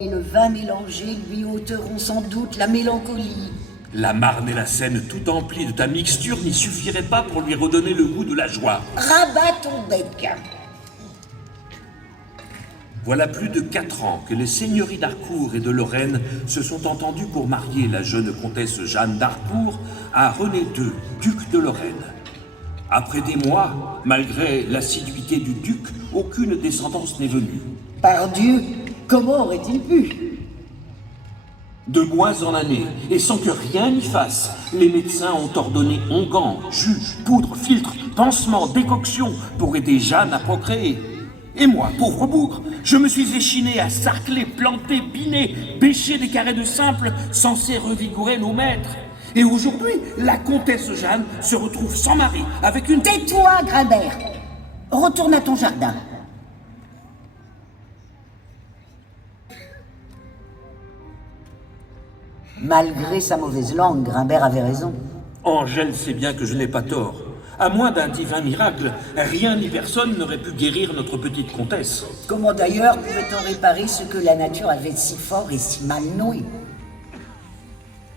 Et le vin mélangé lui ôteront sans doute la mélancolie. La Marne et la Seine tout emplis de ta mixture n'y suffiraient pas pour lui redonner le goût de la joie. Rabat ton bec. Voilà plus de 4 ans que les seigneuries d'Harcourt et de Lorraine se sont entendues pour marier la jeune comtesse Jeanne d'Harcourt à René II, duc de Lorraine. Après des mois, malgré l'assiduité du duc, aucune descendance n'est venue. Pardieu, comment aurait-il pu? De mois en année, et sans que rien n'y fasse, les médecins ont ordonné onguents, jus, poudre, filtres, pansements, décoctions pour aider Jeanne à procréer. Et moi, pauvre bougre, je me suis échiné à sarcler, planter, biner, bêcher des carrés de simple censés revigorer nos maîtres. Et aujourd'hui, la comtesse Jeanne se retrouve sans mari, avec une... Tais-toi, Grimbert. Retourne à ton jardin. Malgré sa mauvaise langue, Grimbert avait raison. Angèle sait bien que je n'ai pas tort. À moins d'un divin miracle, rien ni personne n'aurait pu guérir notre petite comtesse. Comment d'ailleurs pouvait-on réparer ce que la nature avait si fort et si mal noué?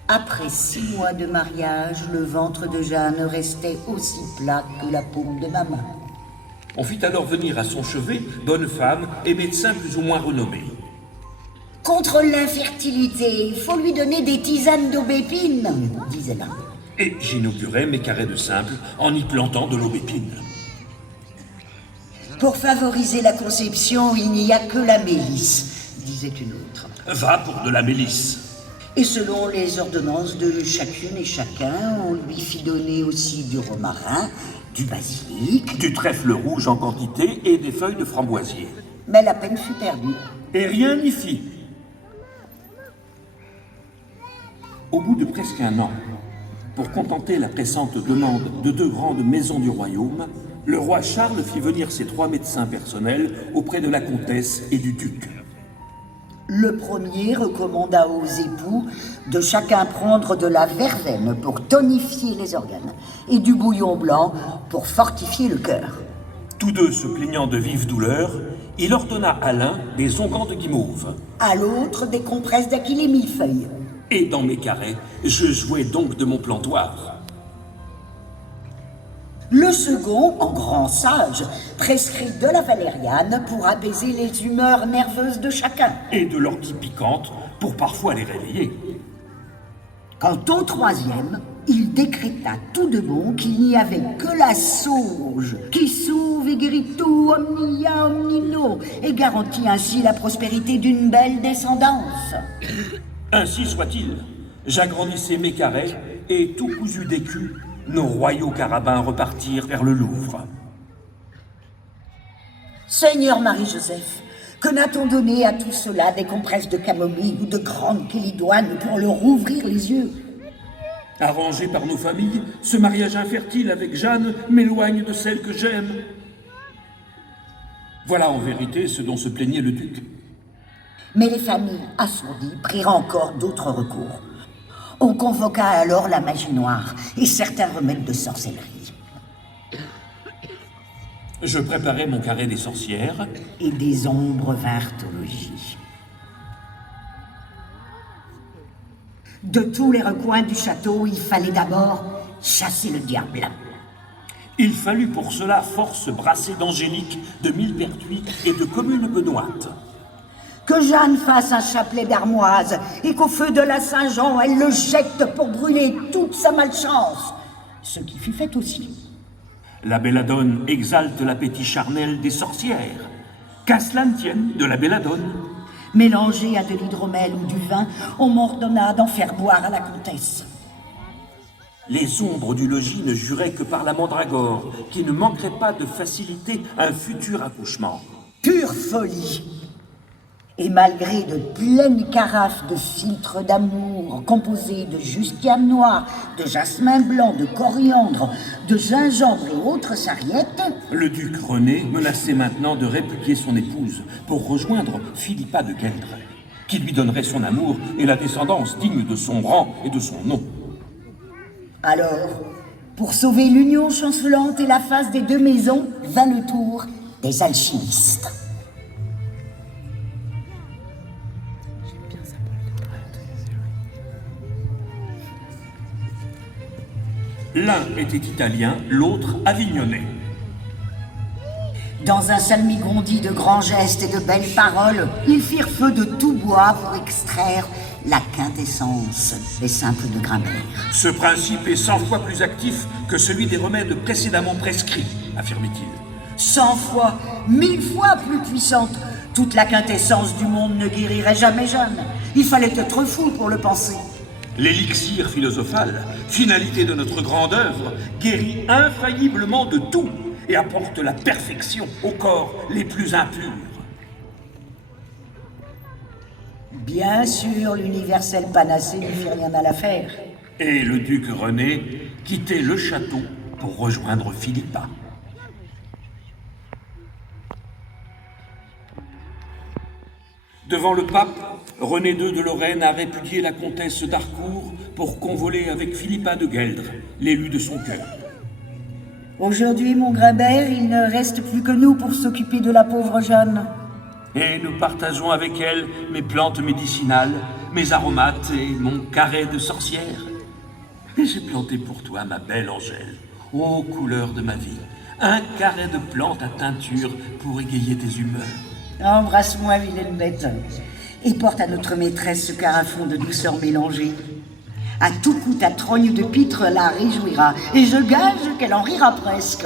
Après 6 mois de mariage, le ventre de Jeanne restait aussi plat que la paume de ma main. On fit alors venir à son chevet bonne femme et médecins plus ou moins renommés. Contre l'infertilité, il faut lui donner des tisanes d'aubépine, disait l'un. Et j'inaugurais mes carrés de simple en y plantant de l'aubépine. Pour favoriser la conception, il n'y a que la mélisse, disait une autre. Va pour de la mélisse. Et selon les ordonnances de chacune et chacun, on lui fit donner aussi du romarin, du basilic, du trèfle rouge en quantité et des feuilles de framboisier. Mais la peine fut perdue. Et rien n'y fit. Au bout de presque 1 an, pour contenter la pressante demande de 2 grandes maisons du royaume, le roi Charles fit venir ses 3 médecins personnels auprès de la comtesse et du duc. Le premier recommanda aux époux de chacun prendre de la verveine pour tonifier les organes et du bouillon blanc pour fortifier le cœur. Tous deux se plaignant de vives douleurs, il ordonna à l'un des onguents de guimauve. À l'autre des compresses d'Aquilée millefeuille. Et dans mes carrés, je jouais donc de mon plantoir. Le second, en grand sage, prescrit de la valériane pour apaiser les humeurs nerveuses de chacun. Et de l'ortie piquante pour parfois les réveiller. Quant au troisième, il décréta tout de bon qu'il n'y avait que la sauge qui sauve et guérit tout omnia omnino et garantit ainsi la prospérité d'une belle descendance. Ainsi soit-il. J'agrandissais mes carrés et tout cousu d'écus, nos royaux carabins repartirent vers le Louvre. Seigneur Marie-Joseph, que n'a-t-on donné à tout cela des compresses de camomille ou de grandes kélidoines pour leur ouvrir les yeux? Arrangé par nos familles, ce mariage infertile avec Jeanne m'éloigne de celle que j'aime. Voilà en vérité ce dont se plaignait le duc. Mais les familles assourdies prirent encore d'autres recours. On convoqua alors la magie noire et certains remèdes de sorcellerie. Je préparai mon carré des sorcières. Et des ombres vinrent au logis. De tous les recoins du château, il fallait d'abord chasser le diable. Il fallut pour cela force brassée d'angélique, de millepertuis et de communes benoîtes. Que Jeanne fasse un chapelet d'armoise et qu'au feu de la Saint-Jean, elle le jette pour brûler toute sa malchance. Ce qui fut fait aussi. La belladone exalte l'appétit charnel des sorcières. Qu'à cela ne tienne, de la belladone. Mélangé à de l'hydromel ou du vin, on m'ordonna d'en faire boire à la comtesse. Les ombres du logis ne juraient que par la mandragore, qui ne manquerait pas de faciliter un futur accouchement. Pure folie! Et malgré de pleines carafes de filtres d'amour composés de jusquiame noir, de jasmin blanc, de coriandre, de gingembre et autres sarriettes, le duc René menaçait maintenant de répudier son épouse pour rejoindre Philippa de Gueldre, qui lui donnerait son amour et la descendance digne de son rang et de son nom. Alors, pour sauver l'union chancelante et la face des 2 maisons, vint le tour des alchimistes. L'un était italien, l'autre avignonnais. Dans un salmigondi de grands gestes et de belles paroles, ils firent feu de tout bois pour extraire la quintessence des simples de Grimbert. Ce principe est 100 fois plus actif que celui des remèdes précédemment prescrits, affirmait-il. 100 fois, 1000 fois plus puissante. Toute la quintessence du monde ne guérirait jamais jeune. Il fallait être fou pour le penser. L'élixir philosophal, finalité de notre grande œuvre, guérit infailliblement de tout et apporte la perfection aux corps les plus impurs. Bien sûr, l'universel panacée ne fit rien à l'affaire. Et le duc René quittait le château pour rejoindre Philippa. Devant le pape, René II de Lorraine a répudié la comtesse d'Harcourt pour convoler avec Philippa de Gueldre, l'élu de son cœur. Aujourd'hui, mon Grimbert, il ne reste plus que nous pour s'occuper de la pauvre jeune. Et nous partageons avec elle mes plantes médicinales, mes aromates et mon carré de sorcière. Et j'ai planté pour toi, ma belle Angèle, ô couleur de ma vie, un carré de plantes à teinture pour égayer tes humeurs. Embrasse-moi, vilaine bête, et porte à notre maîtresse ce carafon de douceur mélangée. À tout coup, ta trogne de pitre la réjouira, et je gage qu'elle en rira presque.